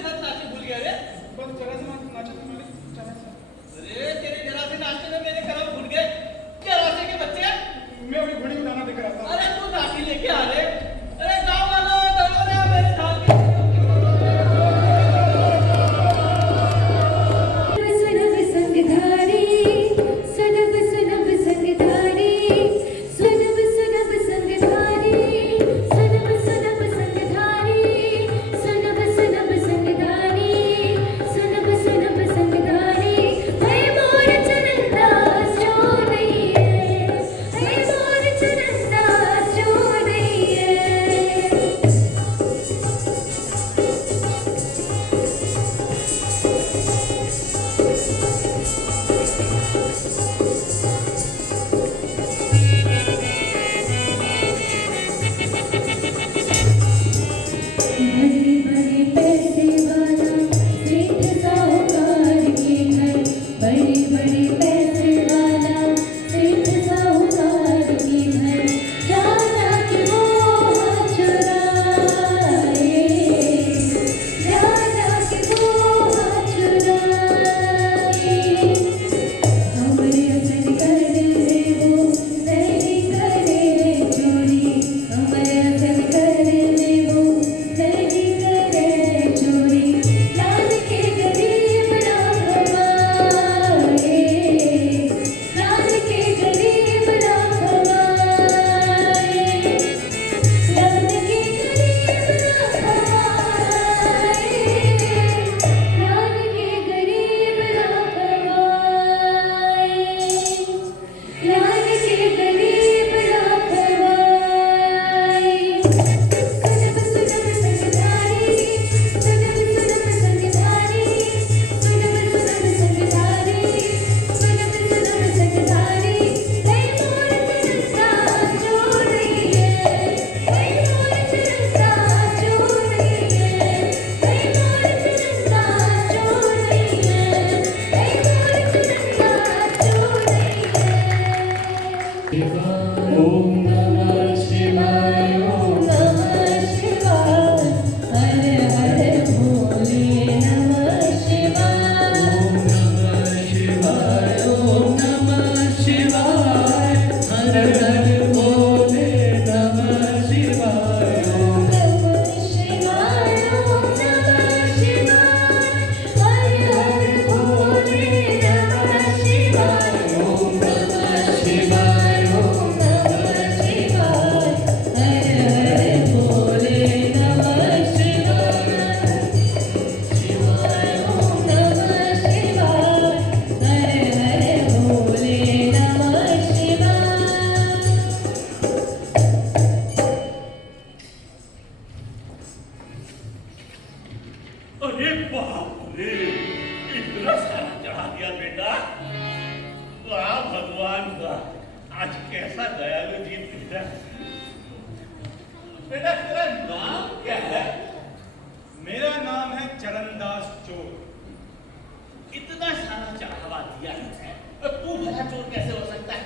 मेरे साथ नाचने भूल गया रे? बस जरा सा नाचा था मैंने, जरा सा। अरे तेरे जरा से नाचने में मेरे करम फूट गए। क्या रास्ते के बच्चे? मैं अभी घोड़ी उड़ाना देख रहा था। अरे तू लाठी लेके आ रे। अरे गाँव वालों दौड़ो रे मेरे साथ के। अरे बाप रे, इतना सारा चढ़ा दिया बेटा। वाह भगवान का, आज कैसा दयालु जी बेटा। बेटा तेरा नाम क्या है? मेरा नाम है चरणदास चोर। इतना सारा चढ़ावा दिया है, तू भला चोर कैसे हो सकता है?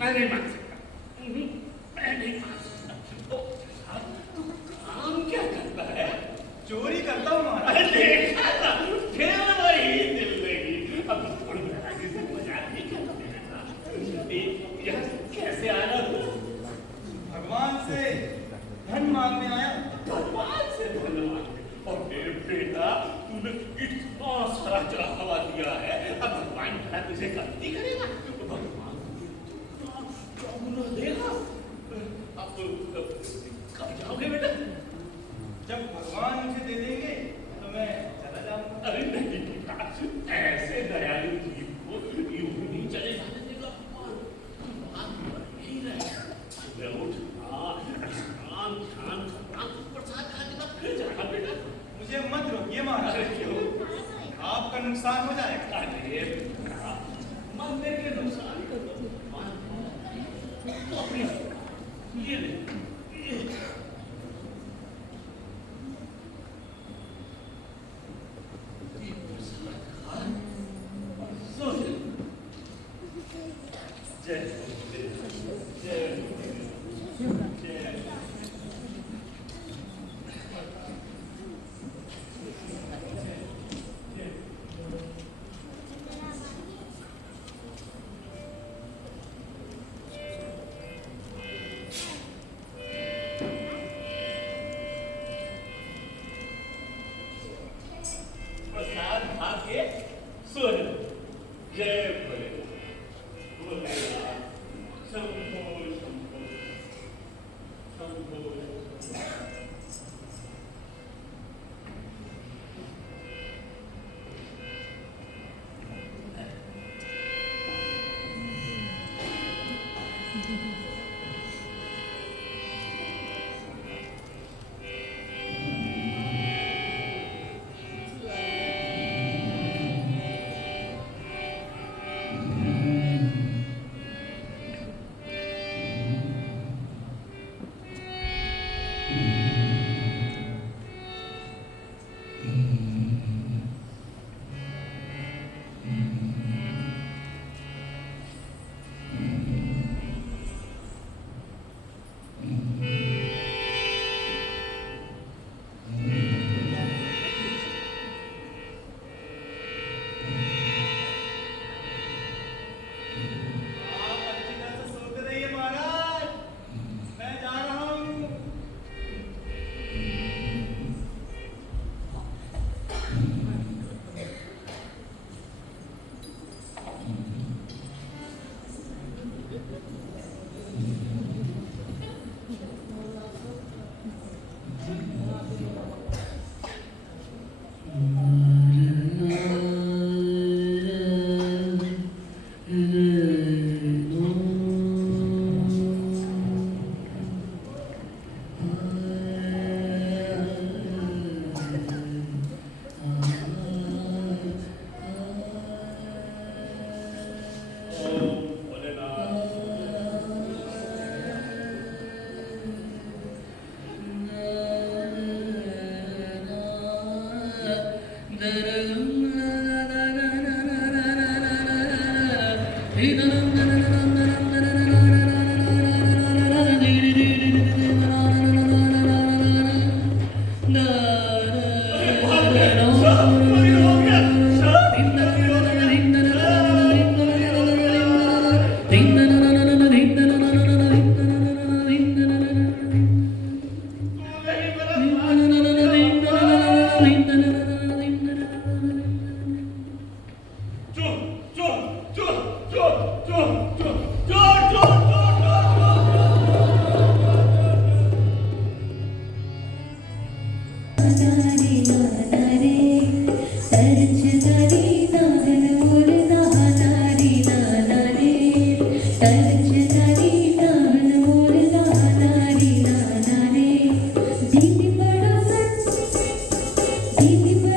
मैं नहीं मान सकता, मैं नहीं मान सकता। तो तू काम क्या करता है? चोरी करता हूँ महाराज। अरे देखा था, फिर वही दिल लगी। अब थोड़ी नाराजगी से मजाक नहीं करता। यहाँ कैसे आना तू? भगवान से धन मांगने आया। भगवान से धन मांगने? अरे बेटा, तूने इतना सारा चढ़ावा दिया है, अब भगवान भला तुझे गलती करेगा? भगवान देगा। अब कब जाओगे बेटा? जब भगवान मुझे दे देंगे तो मैं चला जाऊंगा। अरे नहीं बेटा, ऐसे दयालु जीव को यूं ही नहीं चले जाने देगा भगवान। यही रहेगा। सुबह उठना, स्नान ध्यान करना, प्रसाद खाने के बाद फिर जाना बेटा। मुझे मत रोकिए महाराज। अरे क्यों? आपका नुकसान हो जाएगा। अरे बेटा, मंदिर के नुकसान कर दो। तो अपनी ये ले, ये आगे सुन जय भोलेनाथ भोलेनाथ शंभो शंभो शंभो आप अच्छी तरह से सोते रहिए महाराज, मैं जा रहा हूँ। ओम भोलेनाथ Didi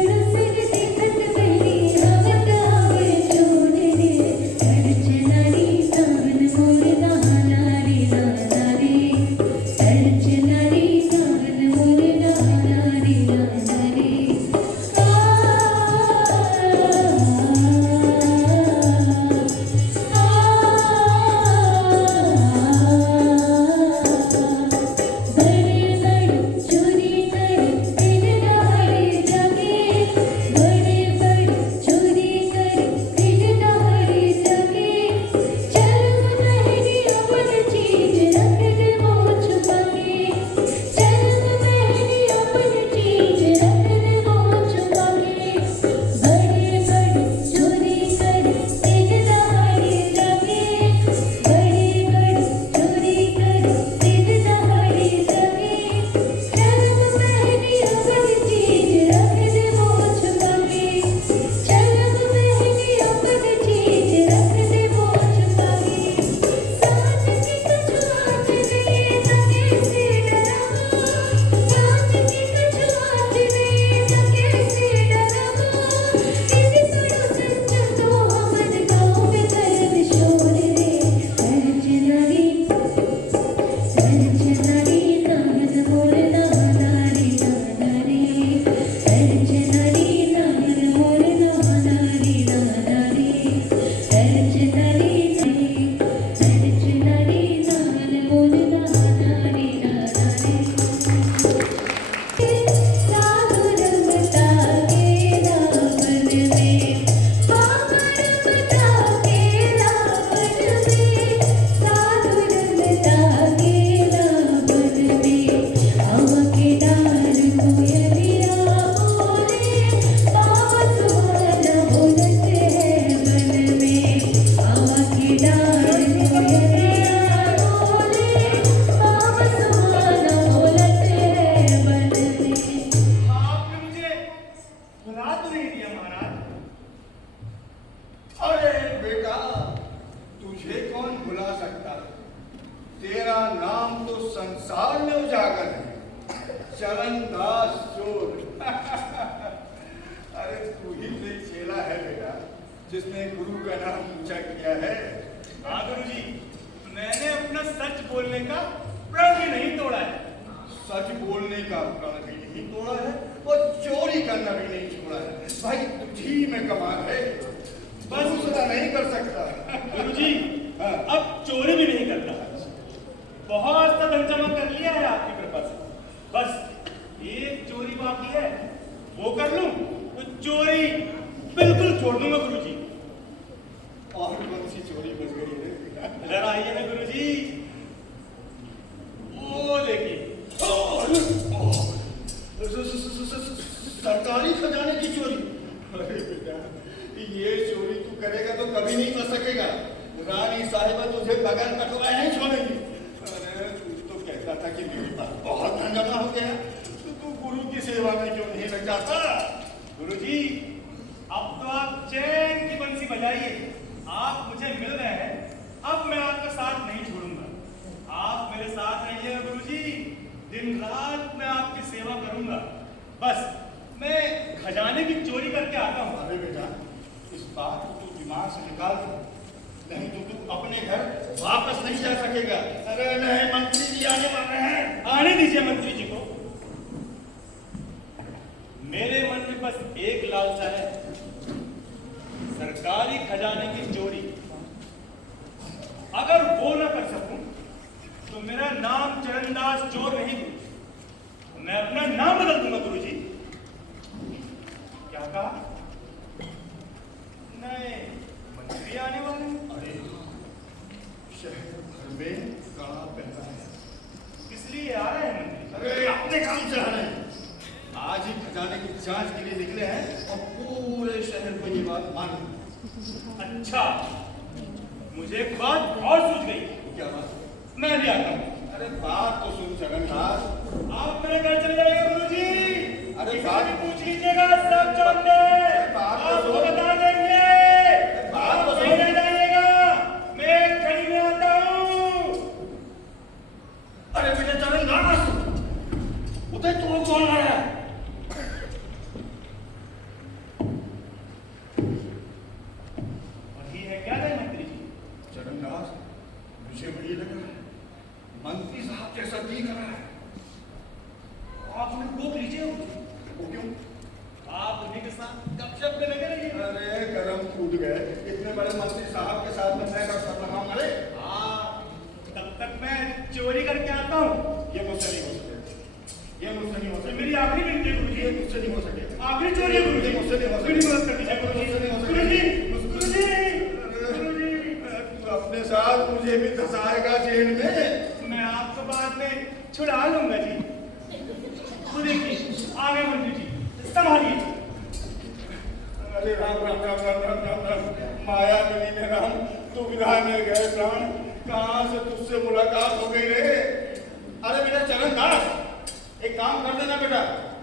बुला तो नहीं दिया महाराज। अरे बेटा, तुझे कौन भुला सकता है? तेरा नाम तो संसार में उजागर है, चरणदास चोर। अरे तू ही तो एक चेला है बेटा, जिसने गुरु का नाम ऊंचा किया है। हाँ गुरुजी, मैंने अपना सच बोलने का प्रण भी नहीं तोड़ा है। सच बोलने का प्रण भी नहीं तोड़ा है और चोरी करना भी नहीं छोड़ा है। भाई तुझी में कमाल है, बस उसका नहीं कर सकता। गुरुजी, हाँ। अब चोरी भी नहीं करता। बहुत सा धन जमा कर लिया है आपकी कृपा से। बस एक चोरी बाकी है, वो कर लूं तो चोरी बिल्कुल छोड़ दूंगा गुरुजी। और कौन सी चोरी बच गई है? इधर आइए ना गुरुजी, वो देखिए। सरकारी खजाने की चोरी? अरे बेटा, ये चोरी तू करेगा तो कभी नहीं कर सकेगा। रानी साहिबा तुझे बगैर कटवाए नहीं छोड़ेगी। अरे तू तो कहता था कि मेरे पास बहुत धन जमा हो गया, तो तू गुरु की सेवा में क्यों नहीं लग जाता? गुरुजी, अब तो आप चैन की बंसी बजाइए। आप मुझे मिल रहे हैं, अब मैं आपका साथ नहीं छोड़ूंगा। आप मेरे साथ रहिए गुरुजी, दिन रात मैं आपकी सेवा करूंगा। बस मैं खजाने की चोरी करके आता हूँ। अरे बेटा, इस बात को तू दिमाग से निकाल दे, नहीं तो तू अपने घर वापस नहीं जा सकेगा। अरे नहीं, मंत्री जी आने वाले हैं। आने दीजिए मंत्री जी को। मेरे मन में बस एक लालसा है, सरकारी खजाने की चोरी। अगर वो न कर सकूं तो मेरा नाम चरणदास चोर नहीं, मैं अपना नाम बदल दूंगा गुरुजी। क्या कहा? नहीं, मंत्री आने वाले हैं। अरे शहर भर में कड़ा पहना है, इसलिए आ रहे हैं मंत्री। अरे अपने काम से आ रहे हैं। आज ही खजाने की जांच के लिए निकले हैं और पूरे शहर को ये बात मालूम। अच्छा, मुझे एक बात और सूझ गई। क्या बात? मैं भी आता हूँ। अरे बात तो सुन चरणदास। आप मेरे घर चले जाइएगा गुरुजी। अरे किसी बात- से भी पूछ लीजिएगा, सब जान ले। बात तो आपको सुन। बता देंगे। बात तो आप सुन। नहीं रह जाइएगा, मैं खड़ी में आता हूँ। अरे बेटे चरणदास, उधर तो कौन आ रहा है? वही है क्या नहीं मंत्री जी? चरणदास, मुझे वही लग रहा है, मंत्री साहब जैसा दिख रहा है। आप उन्हें रोक लीजिए। वो क्यों? आप उन्हीं के साथ गपशप में लगे रहिए। अरे गरम फूट गए, इतने बड़े मंत्री साहब के साथ में मैं कर रहा हूँ। अरे हाँ, तब तक मैं चोरी करके आता हूँ। ये मुझसे नहीं हो सकेगा, ये मुझसे नहीं हो ये सकेगा, मेरी आखिरी विनती है गुरुजी। ये मुझसे नहीं हो सकेगा। आखिरी चोरी है गुरुजी। मुझसे नहीं हो सकेगा। मेरी मदद कर दीजिए गुरुजी। मुझसे नहीं हो सकेगा। गुरुजी, गुरुजी, गुरुजी। तू अपने साथ मुझे भी धसाएगा जेल में। मैं आपको बाद में छुड़ा लूंगा जी। तो देखिए, आ गए मंत्री जी, संभालिए। अरे राम राम राम राम राम राम राम, माया मिली में राम, दुविधा में गए प्राण, कहाँ से तुझसे मुलाकात हो गई रे? अरे बेटा चरणदास, एक काम कर देना बेटा,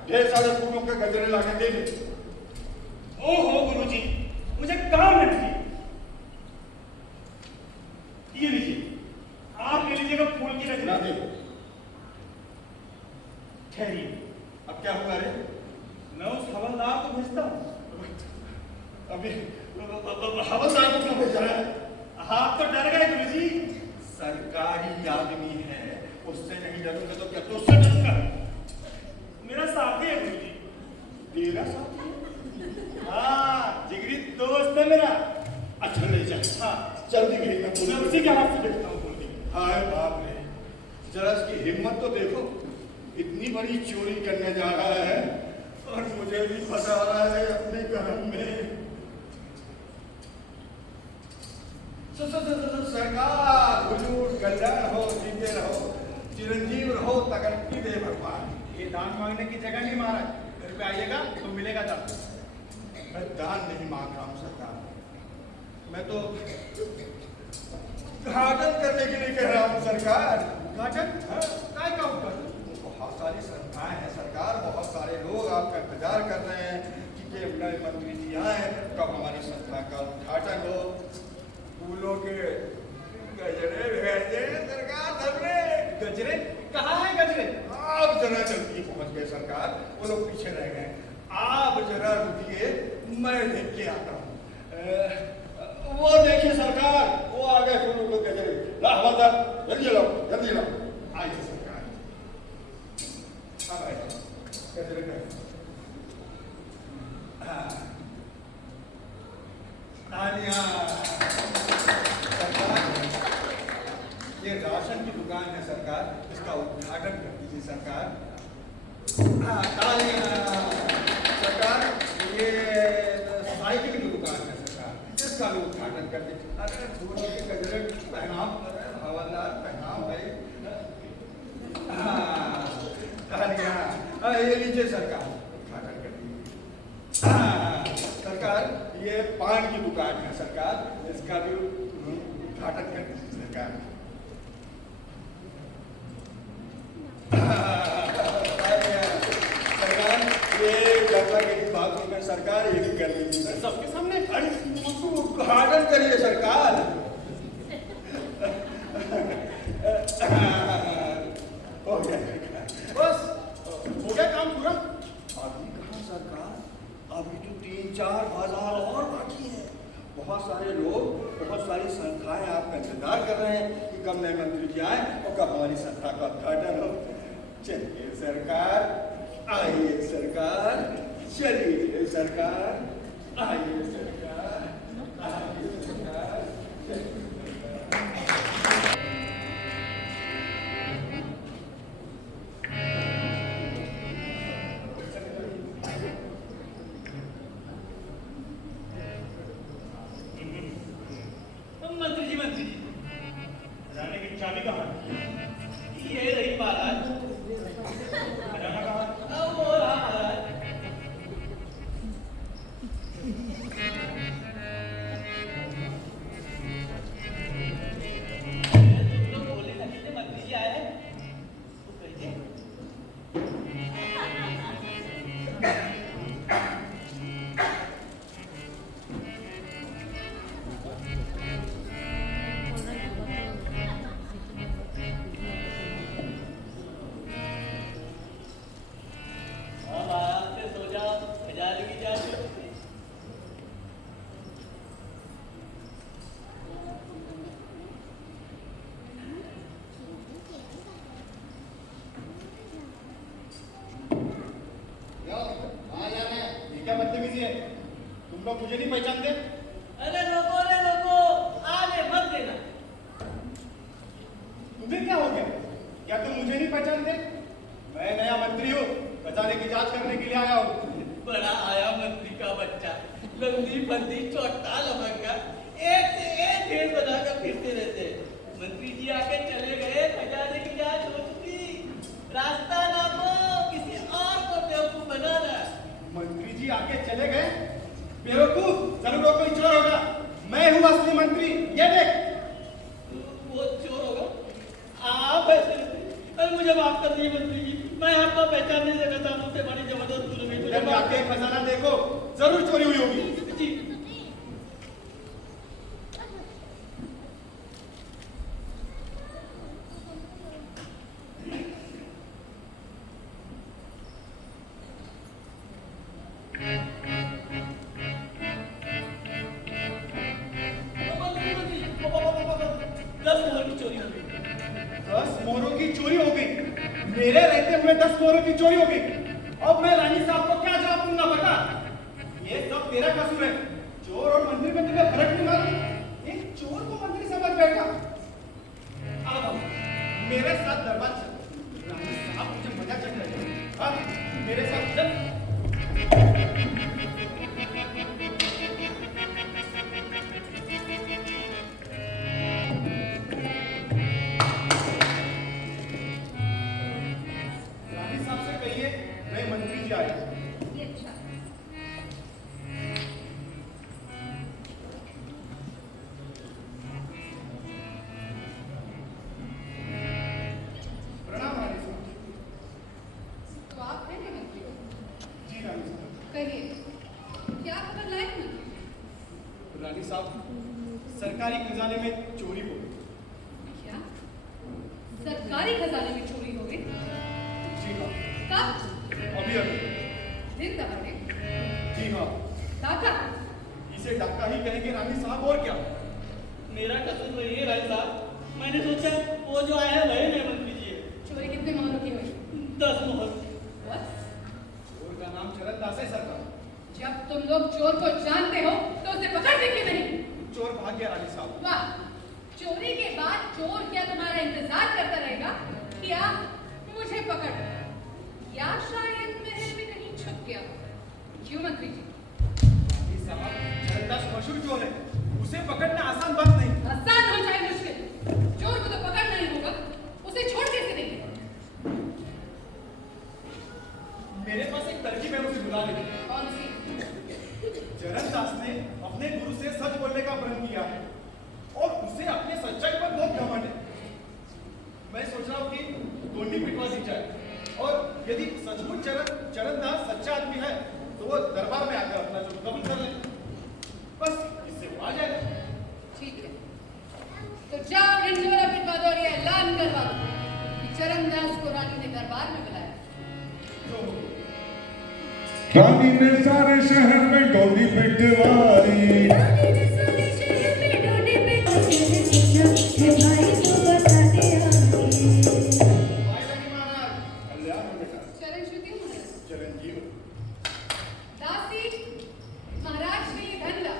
ढेर सारे फूलों के गजरे लाके दे दे। ओहो गुरुजी, मुझे काम है जी। ये लीजिए, आप ले लीजिएगा फूल की ना रचना। दे। ठहरिए, अब क्या होगा रे? मैं उस हवलदार को भेजता हूँ। अभी हवलदार को क्यों भेज रहा है? आप तो डर गए गुरुजी। सरकारी आदमी है, उससे नहीं डरूंगा तो क्या तुझसे डरूंगा? मेरा साथी है गुरुजी। तेरा साथी? हाँ, जिगरी दोस्त है मेरा। अच्छा ले जा। हाँ, चल दिख रही मैं मैं उसी के हाथ से भेजता हूँ गुरुजी। हाय बाप रे, जरा इसकी हिम्मत तो देखो, इतनी बड़ी चोरी करने जा रहा है और मुझे भी फंसा रहा है अपने गरम में। सरकार हुजूर कल्याण हो, जीते रहो, चिरंजीव रहो, तगड़ती दे भगवान। ये दान मांगने की जगह नहीं महाराज, घर पे आइएगा तो मिलेगा दान। मैं दान नहीं मांग रहा हूँ सरकार, मैं तो घाटन करने के लिए कह रहा हूँ सरकार। घाटन? हाँ? काय का हुक्म? बहुत सारी संस्थाएं हैं सरकार, बहुत सारे लोग आपका इंतजार कर रहे हैं कि ये नए मंत्री जी आए, कब हमारी संस्था का उद्घाटन हो। फूलों के गजरे भेजे सरकार हमने। गजरे कहाँ है गजरे? आप जरा जल्दी पहुंच गए सरकार, वो लोग पीछे रह गए। आप जरा रुकिए, मैं देख के आता हूँ। वो देखिए सरकार, वो आ गए फूलों के गजरे। ला हवलदार, जल्दी लाओ, जल्दी लाओ। आइए सरकार, अब आइए गजरे का। सरकार, ये राशन की दुकान है सरकार, इसका उद्घाटन कर दीजिए सरकार। सरकार, ये साइकिल की दुकान है सरकार, इसका भी उद्घाटन कर दीजिए। अरे फूलों के गजरे पहनाओ, हवलदार पहनाओ भाई। ये लीजिए सरकार, उद्घाटन कर दीजिए। सरकार, ये पान की दुकान है सरकार, इसका भी उद्घाटन कर दीजिए सरकार। सरकार, ये जनता के बातों में सरकार ये भी कर दीजिए सबके सामने। अरे उद्घाटन करिए सरकार। हो गया बस हो गया काम पूरा। अभी कहाँ सरकार, अभी तो 3-4 बाजार और बाकी है। बहुत सारे लोग, बहुत सारी संस्थाएं आपका इंतजार कर रहे हैं कि कब नए मंत्री जी आए और कब हमारी संस्था का उद्घाटन हो। चलिए सरकार, आइए सरकार, चलिए सरकार, आइए सरकार, आइए सरकार, चलिए। मंत्री जी, खजाने की चाबी कहाँ है? ये रही महाराज। खजाना कहाँ है? वो रहा महाराज। तुम लोग बोले ना कि मंत्री जी आए हैं, वो कहिए। अब आराम से सो जाओ, खजाने की चाबी। ये क्या बदतमीजी है? तुम लोग मुझे नहीं पहचानते? अरे रोको, आगे मत देना। तुम्हें क्या हो गया? क्या तुम मुझे नहीं पहचानते? मैं नया मंत्री हूँ, खजाने की जांच करने के लिए आया हूँ। बड़ा आया मंत्री का बच्चा, लंदी बंदी चौटा लमंगा, एक से एक ढेर बनाकर फिरते रहते। मंत्री जी आके चले गए, खजाने की जांच हो चुकी। रास्ता नापो, किसी और को बेवकूफ बनाना। मंत्री जी आके चले गए? बेवकूफ, जरूर वो कोई चोर होगा। मैं हूँ असली मंत्री, ये देख। वो चोर होगा? आप ऐसे अरे मुझे माफ कर दीजिए मंत्री जी, मैं आपको पहचान नहीं सका था, मुझसे बड़ी जबरदस्त भूल हो गई। मुझे जब माफ जाके कर खजाना देखो, जरूर चोरी हुई होगी। जी। मेरे रहते हुए 10 करोड़ की चोरी हो गई। अब मैं रानी साहब को क्या जवाब दूंगा बता? ये सब तेरा कसूर है। चोर और मंत्री में तुम्हें फर्क नहीं मालूम। एक चोर को मंत्री समझ बैठा। अब मेरे साथ दरबार चल। रानी साहब मुझे मजा चल रही है। अब मेरे साथ चल। रानी साहब, सरकारी खजाने में चोरी हो गई। क्या सरकारी खजाने में चोरी हो गई? जी हाँ, कब? अभी अभी। दिन दहाड़े? जी हाँ, डाका? इसे डाका ही कहेंगे रानी साहब, और क्या। मेरा कसूर वही है रानी साहब। मैंने सोचा वो जो आया है वही मैं मंत्री जी है। चोरी कितने मोहरों की हुई? 10 मोहर। बस? चोर का नाम चरण दास है सरकार। जब तुम लोग चोर को जानते हो तो उसे पकड़ते क्यों नहीं? चोर भाग गया रानी साहब। वाह, चोरी के बाद चोर क्या तुम्हारा इंतजार करता रहेगा? क्या मुझे पकड़, या शायद महल में कहीं छुप गया? क्यों मंत्री जी? रानी साहब, चरण दास मशहूर चोर है, उसे पकड़ना आसान बात नहीं। आसान हो चाहे मुश्किल, चोर को तो पकड़ना ही होगा। उसे छोड़ कैसे देंगे? मेरे पास एक तरकीब है, उसे बुला ले। कौन सी? चरण दास ने अपने गुरु से सच बोलने का प्रण किया है और उसे अपने सच्चाई पर बहुत घमंड है। मैं सोच रहा हूँ कि गोली पिटवा दी जाए और यदि सचमुच चरण दास सच्चा आदमी है तो वो दरबार में आकर अपना जुर्म कबूल कर ले, बस इससे वो आ जाए। ठीक है, तो जाओ ढिंढोरा पिटवा दो और ये ऐलान करवा दो कि चरण दास को रानी ने दरबार में बुलाया। जो हो। रानी ने सारे शहर में डोली पिटवाई, रानी ने सारे शहर में डोली पिटवाई, है भाई को बता दे आगे। भाई लगी महाराज। कल्याण हो बेटा। चरण श्रुति महाराज। चिरंजीव। दासी, महाराज ने ये धन ला।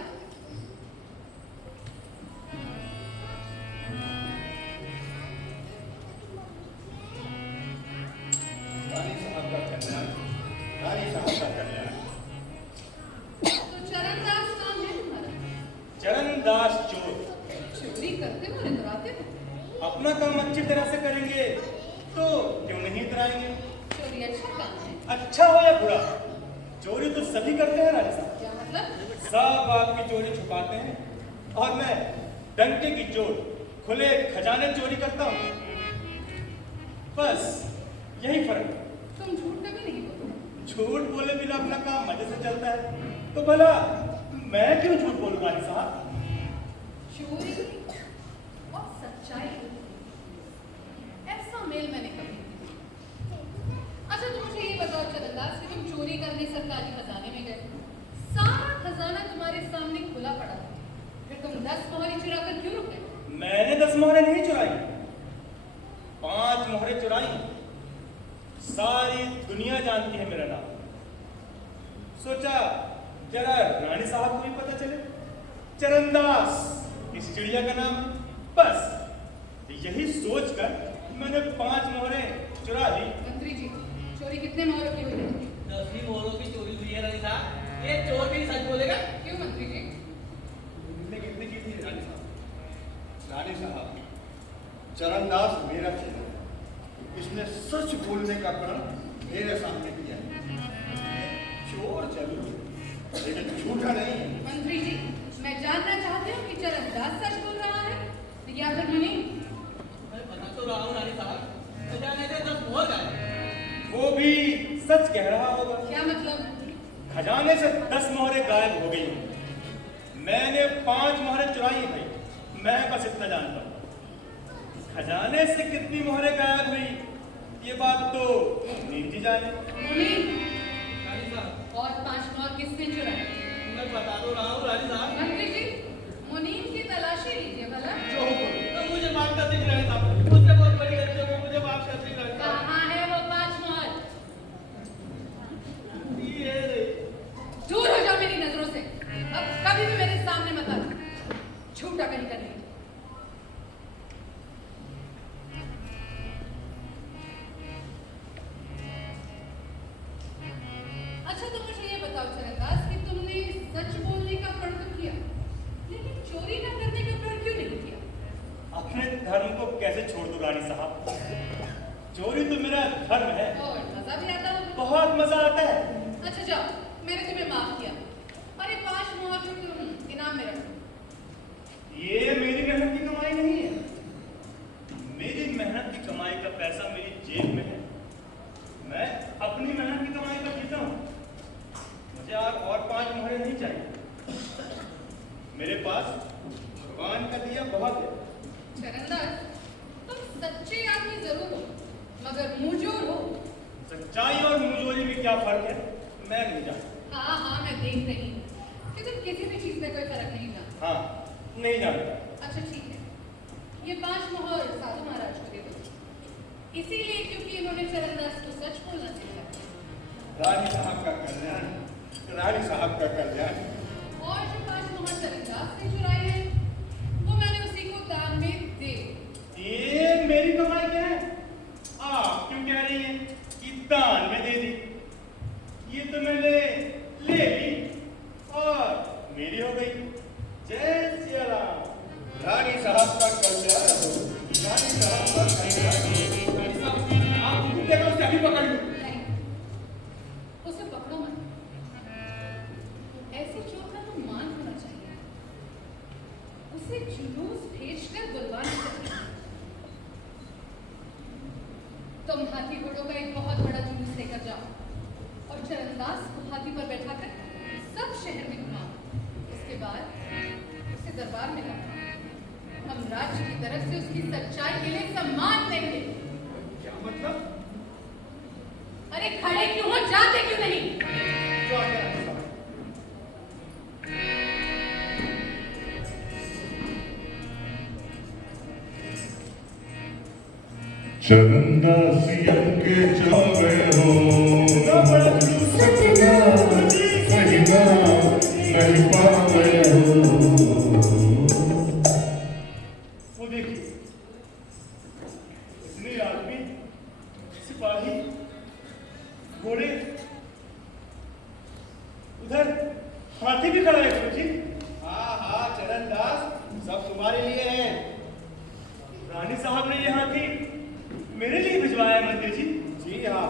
रानी साहब का कल्याण, रानी साहब का कल्याण। तो चरण दास नाम है तुम्हारा? चरण दास चोर। चोरी करते हो और इतराते हो? अपना काम अच्छी तरह से करेंगे तो क्यों नहीं इतराएंगे। चोरी अच्छा काम है। अच्छा हो या बुरा, चोरी तो सभी करते हैं रानी साहब। क्या मतलब? सब आपकी चोरी छुपाते हैं और मैं डंके की चोर खुले खजाने चोरी करता हूँ। बस यही फर्क है। तुम झूठ कभी नहीं बोलो। झूठ बोले बिना अपना काम मजे से चलता है, तो भला मैं क्यों झूठ बोलूं रानी साहब। चोरी और सच्चाई, ऐसा मेल मैंने कभी नहीं देखा। अच्छा तुम मुझे ये बताओ चरण दास कि तुम चोरी करने सरकारी खजाने में गए, सारा खजाना तुम्हारे सामने खुला पड़ा था, फिर तुम 10 मोहरी चुरा कर क्यों रुक गए? मैंने 10 मोहरें नहीं चुराई, 5 मोहरें चुराई। सारी दुनिया जानती है मेरा नाम। सोचा जरा रानी साहब को भी पता चले चरण दास इस चिड़िया का नाम है। बस यही सोचकर मैंने 5 मोहरें चुरा दी। मंत्री जी, चोरी कितने मोहरों की हुई है? 10 ही मोहरों की चोरी हुई है रानी साहब। ये चोर भी सच बोलेगा? क्यों मंत्री जी? तुमने कितनी की थी रानी साहब? रानी साहब, चरण दास मेरा चेला है, इसने सच बोलने का प्रण मेरे सामने किया है। चोर जरूर लेकिन झूठा नहीं है। मंत्री जी, मैं जानना चाहती हूँ कि चरण दास सच बोल रहा है या फिर नहीं? मैं बता तो रहा हूँ रानी साहब, खजाने से 10 मोहर गायब। वो भी सच कह रहा होगा। क्या मतलब? खजाने से 10 मोहरें गायब हो गई। मैंने 5 मोहरें चुराई भाई, मैं बस इतना जानता हूँ। खजाने से कितनी मोहरें गायब हुई ये बात तो नीति जाने। मुनीम, रानी साहब, और 5 मोहर किसने चुराए? मैं बता तो रहा हूँ रानी साहब। मंत्री जी, मुनीम की तलाशी लीजिए भला। जो तो मुझे माफ कर दीजिए रानी साहब, मुझसे बहुत बड़ी गलती हो गई, मुझे माफ कर दीजिए रानी साहब। कहाँ है वो 5 मोहर? ये रे। दूर हो जाओ मेरी नजरों से। अब कभी भी मेरे सामने मत आना। झूठा कहीं करने। अच्छा तो मुझे ये बताओ चरण दास कि तुमने सच बोलने का प्रण तो किया, लेकिन चोरी न करने का प्रण क्यों नहीं किया? अपने धर्म को कैसे छोड़ दूं रानी साहब। चोरी तो मेरा धर्म है। और मजा भी आता होगा। बहुत मजा आता है। अच्छा जाओ, मैंने तुम्हें माफ किया और ये 5 मोहर को तुम इनाम में रखो। ये मेरी मेहनत की कमाई नहीं है। मेरी मेहनत की कमाई का पैसा मेरी जेब में है। मैं अपनी मेहनत की कमाई पर जीता हूँ। मुझे और 5 मोहरें नहीं चाहिए। मेरे पास भगवान का दिया बहुत है। चरणदास, तुम सच्चे आदमी जरूर हो, मगर मुंहजोर हो। सच्चाई और मुंहजोरी में क्या फर्क है मैं नहीं जानता। हाँ हाँ, मैं देख रही हूँ कि तुम किसी भी चीज में कोई फर्क नहीं जानते। हाँ, नहीं जानता। अच्छा ठीक है, ये 5 मोहर साधु महाराज को दे दो, इसीलिए क्योंकि इन्होंने चरणदास को सच बोलना सिखाया। रानी साहब का कल्याण, रानी साहब का कल्याण। और जो 5 मोहर चरणदास ने चुराई है, वो मैंने उसी को दान में दे दी। ये मेरी कमाई क्या है? आप क्यों कह रही हैं कि दान में दे दी? ये तो मैंने ले ली और मेरी हो गई। जय सिया राम। रानी साहब का कल्याण हो, रानी साहब का कल्याण हो। रानी साहब, आप हुक्म देकर उसे अभी पकड़ लो। नहीं, उसे पकड़ो मत। ऐसे चोर का तो मान होना चाहिए, उसे जुलूस भेजकर बुलवाना चाहिए। तुम हाथी घोड़ों का एक बहुत बड़ा जुलूस लेकर जाओ और चरणदास को हाथी पर बैठाकर सब शहर में घुमाओ। उसके बाद उसे दरबार में लाओ। हम राज्य की तरफ से उसकी सच्चाई के लिए सम्मान देंगे। क्या मतलब? अरे खड़े क्यों हो, जाते क्यों नहीं? जो आ गया रानी साहब। चरणदासियन के चावे हो सतना सहिना नहीं पावे हो। वो देखिए, इतने आदमी, सिपाही, घोड़े, उधर हाथी भी खड़ा है गुरु जी। हाँ हाँ चरणदास, सब तुम्हारे लिए है। रानी साहब ने ये हाथी मेरे लिए भिजवाया है मंत्री जी। जी हाँ,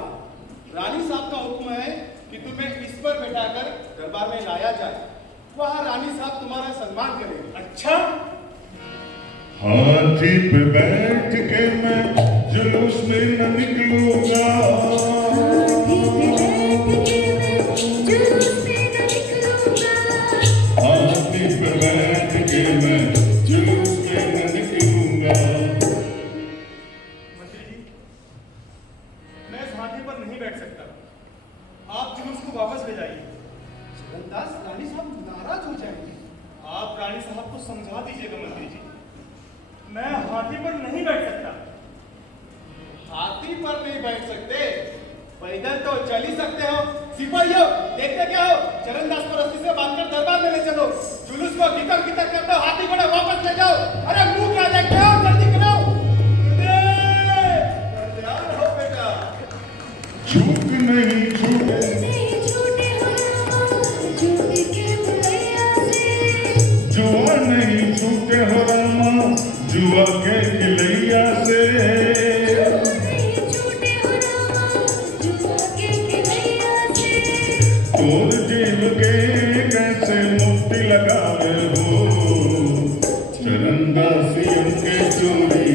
रानी साहब का हुक्म है कि तुम्हें इस पर बैठाकर दरबार में लाया जाए। वहाँ रानी साहब तुम्हारा सम्मान करेगी। अच्छा, हाथी पे बैठ के मैं जुलूस में न निकलूंगा। हाथी पे बैठ के मैं जुलूस में न निकलूंगा। मंत्री जी, मैं इस हाथी पर नहीं बैठ सकता। आप जुलूस को वापस ले जाइए। चरणदास, रानी साहब नाराज हो जाएंगे। आप रानी साहब को समझा दीजिएगा मंत्री जी, मैं हाथी पर नहीं बैठ सकता। हाथी पर नहीं बैठ सकते, पैदल तो चल ही सकते हो। सिपाहियों, देखते क्या हो? चरणदास को रस्सी से बांधकर दरबार में ले चलो। जुलूस को कितर कितर कर दो, हाथी घोड़ा वापस ले जाओ। अरे मुंह क्या देखते हो? जल्दी करो। तैयार हो बेटा। छूट नहीं छूटे नहीं छूटे हो छूट के बुलैया से। जुआ नहीं छूटे हो रामा जुआ के खिलैया से। नहीं छूटे हो रामा जुआ के खिलैया से। तोर जेल के कैसे मुक्ति लगावे हो। चरणदासियन के चोरी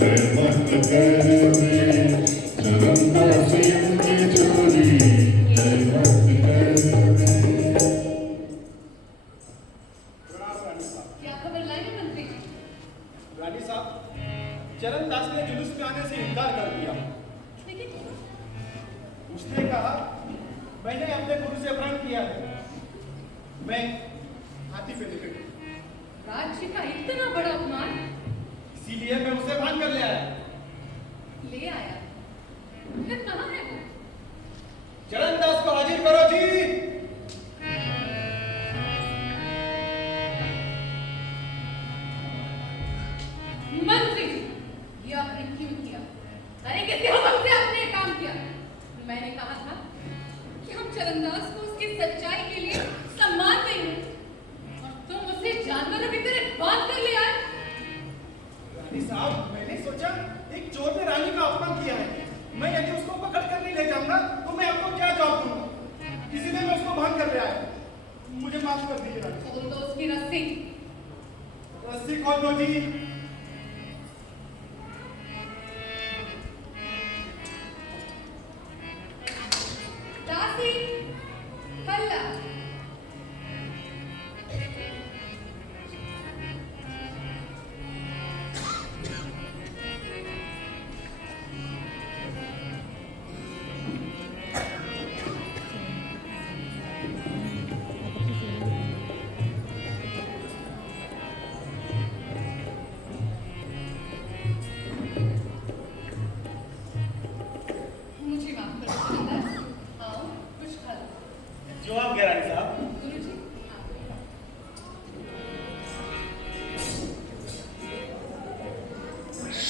मैं मत कर दे। चरणदासियन के चोरी मैं मत कर दे। प्रणाम रानी साहब। क्या खबर लाई है मंत्री जी? रानी साहब, चरणदास ने जुलूस में आने से इनकार कर दिया। लेकिन क्यों? उसने कहा, मैंने अपने गुरु से प्रण किया है, मैं हाथी पे निकल गई। राज्य का इतना बड़ा अपमान इसीलिए मैं उसे बांध कर ले आया। ले आया, फिर कहाँ है वो? चरणदास को हाजिर करो जी। मंत्री जी, ये आपने क्यों किया? अरे किसी हुक्म से आपने ये काम किया? मैंने कहा था कि हम चरणदास को उसकी सच्चाई के लिए सम्मान देंगे, और तुम उसे जानवरों की तरह बांध कर ले आए। रानी साहब, मैंने सोचा एक चोर ने रानी का अपमान किया है, मैं यदि उसको पकड़ कर नहीं ले जाऊंगा तो मैं आपको क्या जवाब दूंगा। इसीलिए मैं उसको बांध कर ले आया। मुझे माफ कर दीजिए रानी खोल दो उसकी रस्सी। साहब। रस्सी खोल दो जी। दासी, हल्ला।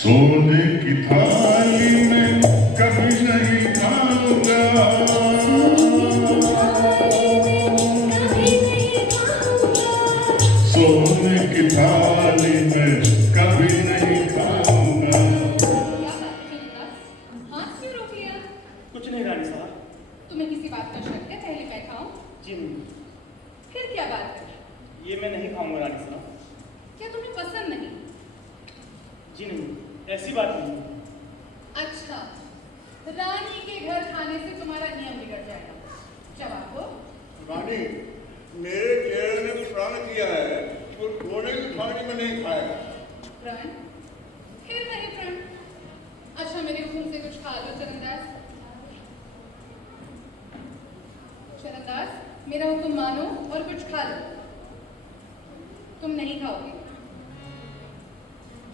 सोने की थाली में कभी नहीं खाऊंगा, सोने की थाली में कभी नहीं खाऊंगा। क्या बात है चंद्रदास? हाथ क्यों रोक लिया? कुछ नहीं रानी साहब। तुम्हें किसी बात का शक है? पहले मैं खाऊं? जी नहीं, फिर क्या बात है? ये मैं नहीं खाऊंगा रानी साहब। क्या तुम्हें पसंद नहीं? जी नहीं, ऐसी बात नहीं। अच्छा, रानी के घर खाने से तुम्हारा नियम बिगड़ जाएगा। जवाब दो। रानी, मेरे चेहरे ने प्रण किया है तो सोने की थाली में नहीं खाएगा। प्रण? फिर वही प्रण। अच्छा, मेरे हुक्म से कुछ खा लो चरणदास। चरणदास, मेरा हुक्म मानो और कुछ खा लो। तुम नहीं खाओगे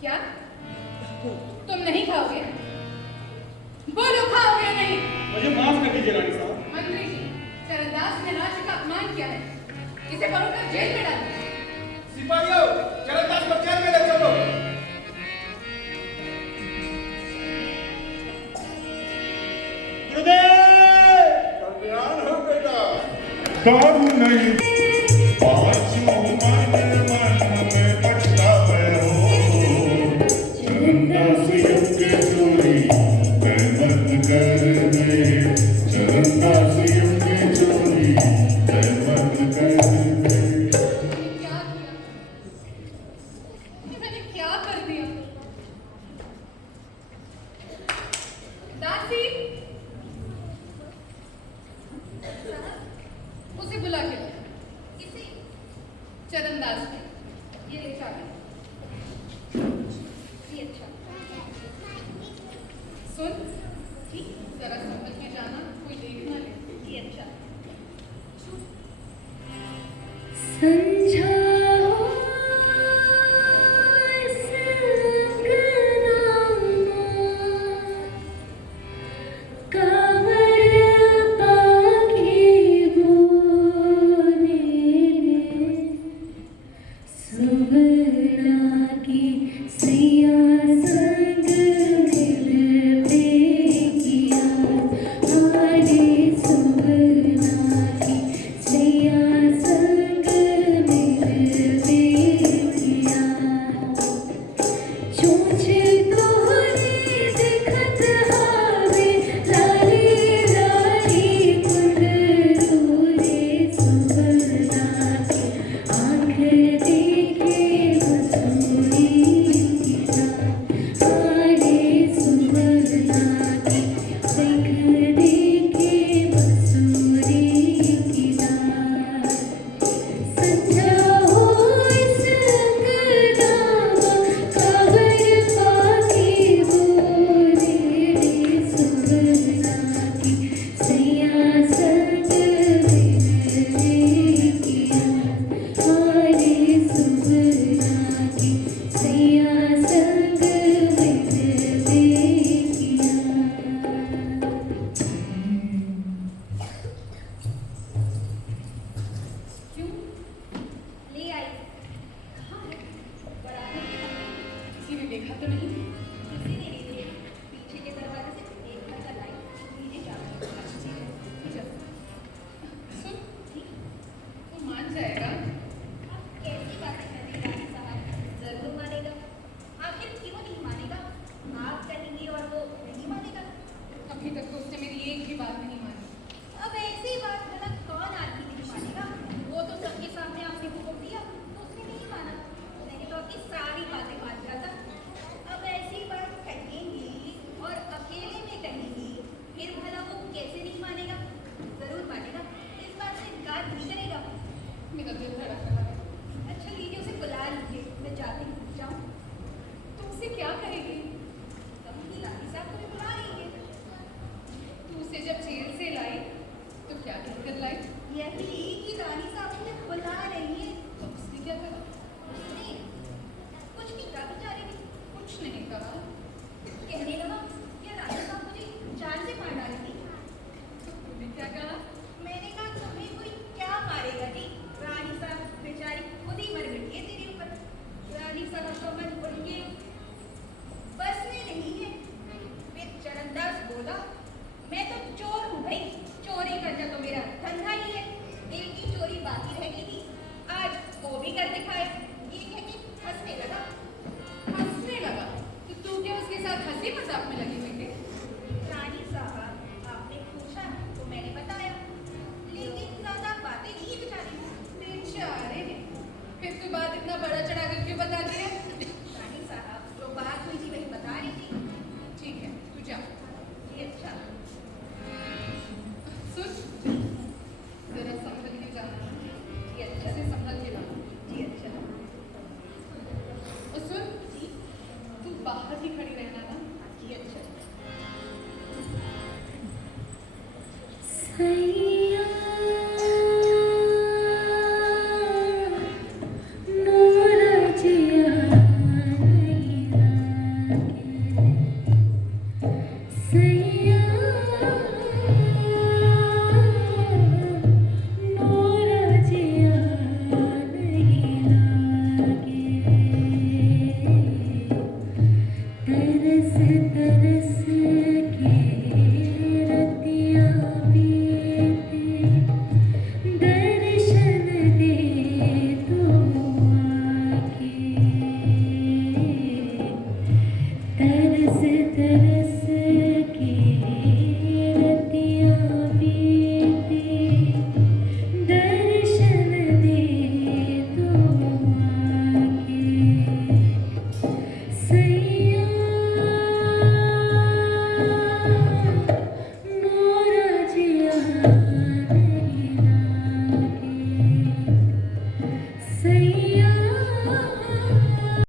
क्या? तुम नहीं खाओगे? बोलो, खाओगे या नहीं? मुझे माफ कर दीजिए रानी साहब। मंत्री जी, चरणदास ने राज्य का अपमान किया है। इसे पकड़कर जेल में डालो। सिपाहियों, चरणदास को जेल में ले चलो। गुरुदेव! कल्याण हो बेटा। कब नहीं पाछू मन में पछतावे हो, चरणदास युग के चोरी मैं बंद कर दे, चरणदास युग के चोरी मैं बंद कर दे। मैंने क्या कर दिया? दासी, उसे बुला के लो। किसे? चरणदास को। ये ले चाबी। ये अच्छा। सुन, ठीक, जरा समझ में जाना, कोई देख ना ले। ये अच्छा। समझाओ मेरा दिल इतना बड़ा चढ़ाकर क्यों बताती है? रानी साहब जो बात हुई थी वही बता रही थी। ठीक है, तू जा। ये अच्छा। सुन, जरा संभल के जाना। ये अच्छे से संभल के